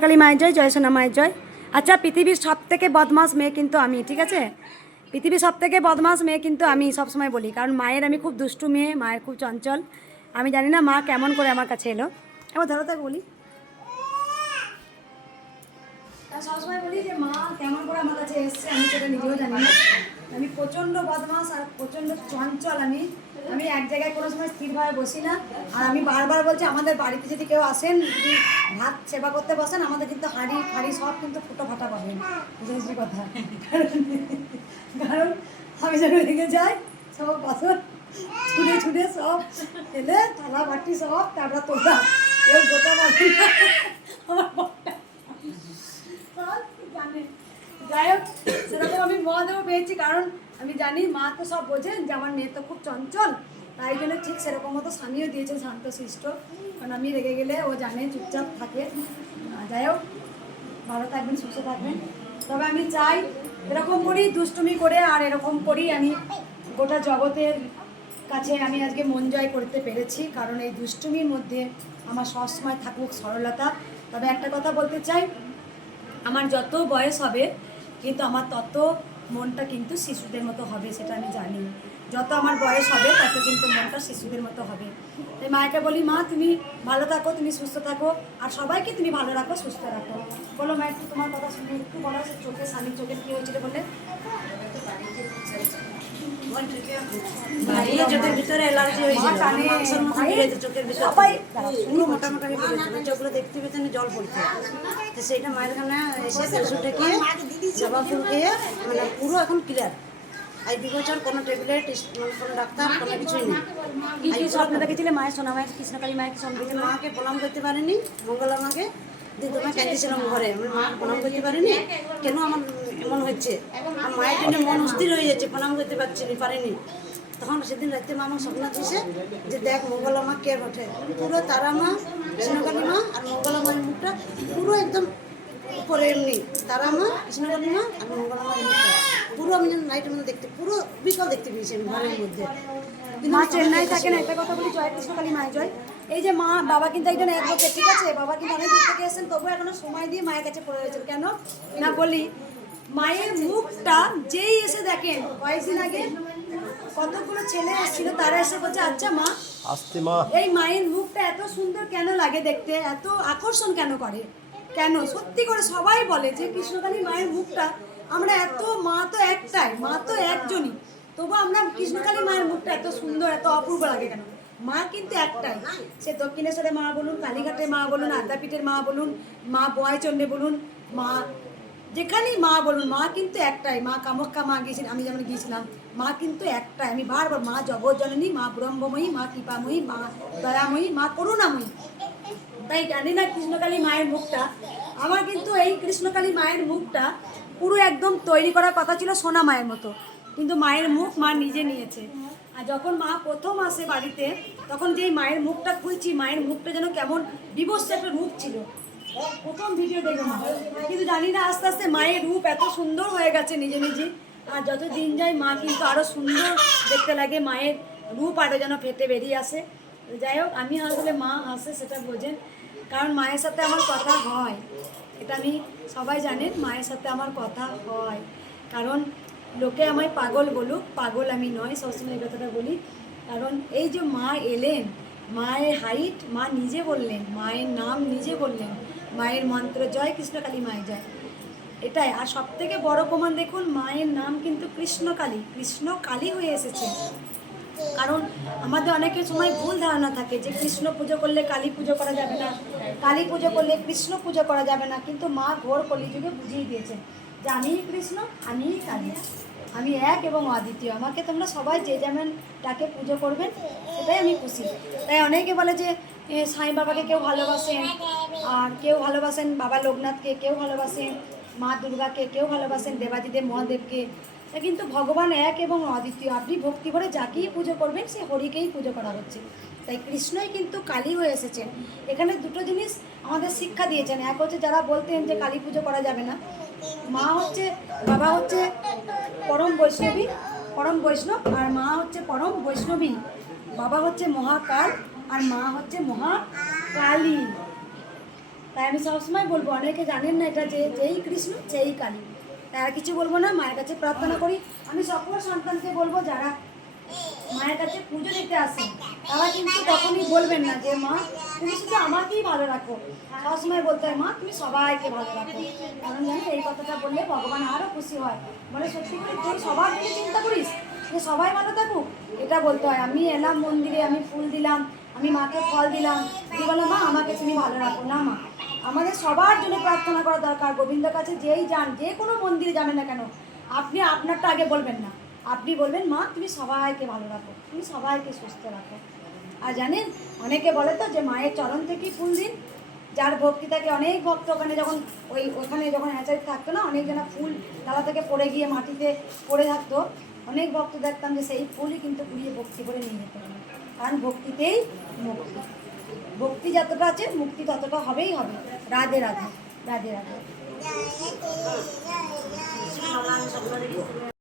কালী মায়ের জয়, জয় সোনা মায়ের জয়। আচ্ছা, পৃথিবীর সব থেকে বদমাস মেয়ে কিন্তু আমি, ঠিক আছে? পৃথিবীর সব থেকে বদমাস মেয়ে কিন্তু আমি সবসময় বলি, কারণ মায়ের আমি খুব দুষ্টু মেয়ে, মায়ের খুব চঞ্চল। আমি জানি না মা কেমন করে আমার কাছে এলো। এবার ধরো তাই বলি, সবসময় বলি যে মা কেমন করে আমার কাছে এসছে, আমি সেটা নিজেও জানি না। আমি প্রচণ্ড বদমাস আর প্রচণ্ড চঞ্চল। আমি আমি এক জায়গায় কোনো সময় স্থিরভাবে বসি না। আর আমি বারবার বলছি, আমাদের বাড়িতে যদি কেউ আসেন, যদি ভাত সেবা করতে বসেন, আমাদের কিন্তু হাঁড়ি ফাঁড়ি সব কিন্তু ফুটো ফাটা পাবেন, বুঝেছি কথা। কারণ আমি যেন রেগে যাই, সব বাসন ছুটে ছুটে সব ফেলে থালা বাটি সব তারপর তোলা এর গোটা বাসন আমার বরটা জানে। যাই হোক, সেরকম আমি মহাদেব পেয়েছি, কারণ আমি জানি মা তো সব বোঝেন যে আমার মেয়ে তো খুব চঞ্চল, তাই জন্য ঠিক সেরকম মতো স্বামীও দিয়েছে শান্তশিষ্ট। কারণ আমি রেগে গেলে ও জানে, চুপচাপ থাকে। যাই হোক, ভালো থাকবেন, সুস্থ থাকবেন। তবে আমি চাই এরকম করেই দুষ্টুমি করে আর এরকম করেই আমি গোটা জগতের কাছে আমি আজকে মন জয় করতে পেরেছি, কারণ এই দুষ্টুমির মধ্যে আমার সবসময় থাকুক সরলতা। তবে একটা কথা বলতে চাই, আমার যত বয়স হবে কিন্তু আমার তত মনটা কিন্তু শিশুদের মতো হবে, সেটা আমি জানি। যত আমার বয়স হবে তত কিন্তু মনটা শিশুদের মতো হবে। তাই মাকে বলি, মা তুমি ভালো থাকো, তুমি সুস্থ থাকো, আর সবাইকে তুমি ভালো রাখো, সুস্থ রাখো। বলো মা, একটু তোমার কথা শুনে একটু বলো, চোখে স্বামীর চোখের কী হয়েছিল বলে? চোখের ভিতরে অ্যালার্জি হয়েছিল, চোখের ভিতরে পুরো মোটা মোটা চোখগুলো দেখতে পেতেন জল পড়ছে। তো সেইটা মায়ের খানে এসে ওষুধ খেয়ে জবা ফুল খেয়ে মানে পুরো এখন ক্লিয়ার। আর 2 বছর কোনো ট্যাবলেট, কোনো ডাক্তার, কোনো কিছুই নেই। কি স্বপ্ন দেখেছিলে মায়ের, সোনা মায়ের, কৃষ্ণকালী মায়ের স্বপ্ন দেখেছিল? মাকে প্রণাম করতে পারিনি, মঙ্গলা মাকে তোমায় কাঁদতেছিলাম ঘরে, আমি মা প্রণাম করতে পারিনি, কেন আমার এমন হচ্ছে, আর মায়ের জন্য মন অস্থির হয়ে যাচ্ছে, প্রণাম করতে পারিনি। তখন সেদিন রাতে মা আমার স্বপ্ন দিয়েছে যে দেখ মঙ্গলা মা কে ওঠে, পুরো তারা মা, কৃষ্ণকালী মা আর মঙ্গলা মায়ের মুখটা পুরো একদম উপরে, এমনি তারা মা, কৃষ্ণকালী মা আর মঙ্গলা মায়ের মুখটা পুরো আমি যেন নাইটের মধ্যে দেখতে, পুরো বিকল দেখতে পেয়েছি আমি ঘরের মধ্যে। মা চেন্নাই থাকে না, একটা কথা বলি, জয় কৃষ্ণকালী মায়ের জয়। এই যে মা বাবা কিন্তু একজন অ্যাডভোকেট, ঠিক আছে? বাবা কিন্তু অনেক দূর থেকে এসেছেন, তবুও এখনো সময় দিয়ে মায়ের কাছে পড়ে রয়েছেন। কেন না বলি, মায়ের মুখটা যেই এসে দেখেন, কয়েকদিন আগে কতগুলো ছেলে এসেছিল, তারা এসে বলছে, আচ্ছা মা, এই মায়ের মুখটা এত সুন্দর কেন লাগে দেখতে, এত আকর্ষণ কেন করে, কেন? সত্যি করে সবাই বলে যে কৃষ্ণকালী মায়ের মুখটা, আমরা এত, মা তো একটাই, মা তো একজনই, তবু আমরা কৃষ্ণকালী মায়ের মুখটা এত সুন্দর, এত অপূর্ব লাগে কেন? মা কিন্তু একটাই, সে দক্ষিণেশ্বরের মা বলুন, কালীঘাটের মা বলুন, আদ্যাপীঠের মা বলুন, মা বোয়াইচন্ডে বলুন, মা যেখানেই মা বলুন, মা কিন্তু একটাই। মা কামাখ্যা মা গিয়েছিলাম, আমি যেমন গিয়েছিলাম, মা কিন্তু একটাই। আমি বারবার, মা জগৎজননী, মা ব্রহ্মময়ী, মা কৃপাময়ী, মা দয়াময়ী, মা করুণাময়ী। তাই জানি না কৃষ্ণকালী মায়ের মুখটা, আমার কিন্তু এই কৃষ্ণকালী মায়ের মুখটা পুরো একদম তৈরি করার কথা ছিল সোনা মায়ের মতো, কিন্তু মায়ের মুখ মা নিজে নিয়েছে। আর যখন মা প্রথম আসে বাড়িতে, তখন যেই মায়ের মুখটা খুলছি, মায়ের মুখটা যেন কেমন বিভৎস একটা রূপ ছিল, প্রথম ভিডিও দেখে মা। কিন্তু জানি না আস্তে আস্তে মায়ের রূপ এত সুন্দর হয়ে গেছে নিজে নিজে, আর যত দিন যায় মা কিন্তু আরও সুন্দর দেখতে লাগে, মায়ের রূপ আরও যেন ফেটে বেরিয়ে আসে। যাই হোক, আমি হাসলে মা হাসে, সেটা বোঝেন, কারণ মায়ের সাথে আমার কথা হয়, এটা আমি, সবাই জানেন মায়ের সাথে আমার কথা হয়। কারণ লোকে আমায় পাগল বলুক, পাগল আমি নয়, সবসময় এই কথাটা বলি। কারণ এই যে মা এলেন, মায়ের হাইট মা নিজে বললেন, মায়ের নাম নিজে বললেন, মায়ের মন্ত্র জয় কৃষ্ণকালী মায়ের জয়, এটাই। আর সব থেকে বড় প্রমাণ দেখুন, মায়ের নাম কিন্তু কৃষ্ণকালী, কৃষ্ণকালী হয়ে এসেছে। কারণ আমাদের অনেকের সময় ভুল ধারণা থাকে যে কৃষ্ণ পুজো করলে কালী পুজো করা যাবে না, কালী পুজো করলে কৃষ্ণ পুজো করা যাবে না, কিন্তু মা ঘোর কলিযুগে বুঝিয়ে দিয়েছেন যে আমিই কৃষ্ণ, আমিই কালী, আমি এক এবং অদ্বিতীয়। আমাকে তোমরা সবাই যে যেমন ডাকে পুজো করবেন, সেটাই আমি খুশি। তাই অনেকে বলে যে সাই বাবাকে কেউ ভালোবাসেন, আর কেউ ভালোবাসেন বাবা লোকনাথকে, কেউ ভালোবাসেন মা দুর্গাকে, কেউ ভালোবাসেন দেবাদিদেব মহাদেবকে। তা কিন্তু ভগবান এক এবং অদ্বিতীয়, আপনি ভক্তি করে যাকেই পুজো করবেন সে হরিকেই পুজো করা হচ্ছে। তাই কৃষ্ণই কিন্তু কালী হয়ে এসেছেন। এখানে দুটো জিনিস আমাদের শিক্ষা দিয়েছেন, এক হচ্ছে যারা বলতেন যে কালী পুজো করা যাবে না, মা হচ্ছে, বাবা হচ্ছে পরম বৈষ্ণবী, পরম বৈষ্ণব, আর মা হচ্ছে পরম বৈষ্ণবী। বাবা হচ্ছে মহাকাল আর মা হচ্ছে মহাকালী। তাই আমি সবসময় বলবো, অনেকে জানেন না এটা, যে যেই কৃষ্ণ সেই কালী। তাই আর কিছু বলবো না, মায়ের কাছে প্রার্থনা করি। আমি সকল সন্তানকে বলবো যারা মায়ের কাছে পুজো দিতে আসেন তারা কিন্তু কখনই বলবেন না যে মা তুমি শুধু আমাকেই ভালো রাখো, সবসময় বলতে হয় মা তুমি সবাইকে ভালো রাখো। কারণ জানি এই কথাটা বললে ভগবান আরও খুশি হয়, মানে সত্যি করে তুই সবার জন্য চিন্তা করিস যে সবাই ভালো থাকুক, এটা বলতে হয়। আমি এলাম মন্দিরে, আমি ফুল দিলাম, আমি মাকে ফল দিলাম, দিয়ে বললাম মা আমাকে তুমি ভালো রাখো না। মা আমাদের সবার জন্য প্রার্থনা করা দরকার। গোবিন্দর কাছে যেই যান, যে কোনো মন্দিরে যাবেন না কেন, আপনি আপনারটা আগে বলবেন না, আপনি বলবেন মা তুমি সবাইকে ভালো রাখো, তুমি সবাইকে সুস্থ রাখো। আর জানেন অনেকে বলে তো যে মায়ের চরণ থেকেই ফুল দিন, যার ভক্তি থাকে। অনেক ভক্ত ওখানে যখন ওখানে যখন হ্যাচারি থাকতো না, অনেক জনা ফুল ডালা থেকে পড়ে গিয়ে মাটিতে পড়ে থাকতো, অনেক ভক্ত দেখতাম যে সেই ফুলই কিন্তু কুড়িয়ে ভক্তি করে নিয়ে যেতে হবে। কারণ ভক্তিতেই মুক্তি, ভক্তি যতটা আছে মুক্তি ততটা হবেই হবে। রাধে রাধে, রাধে রাধে।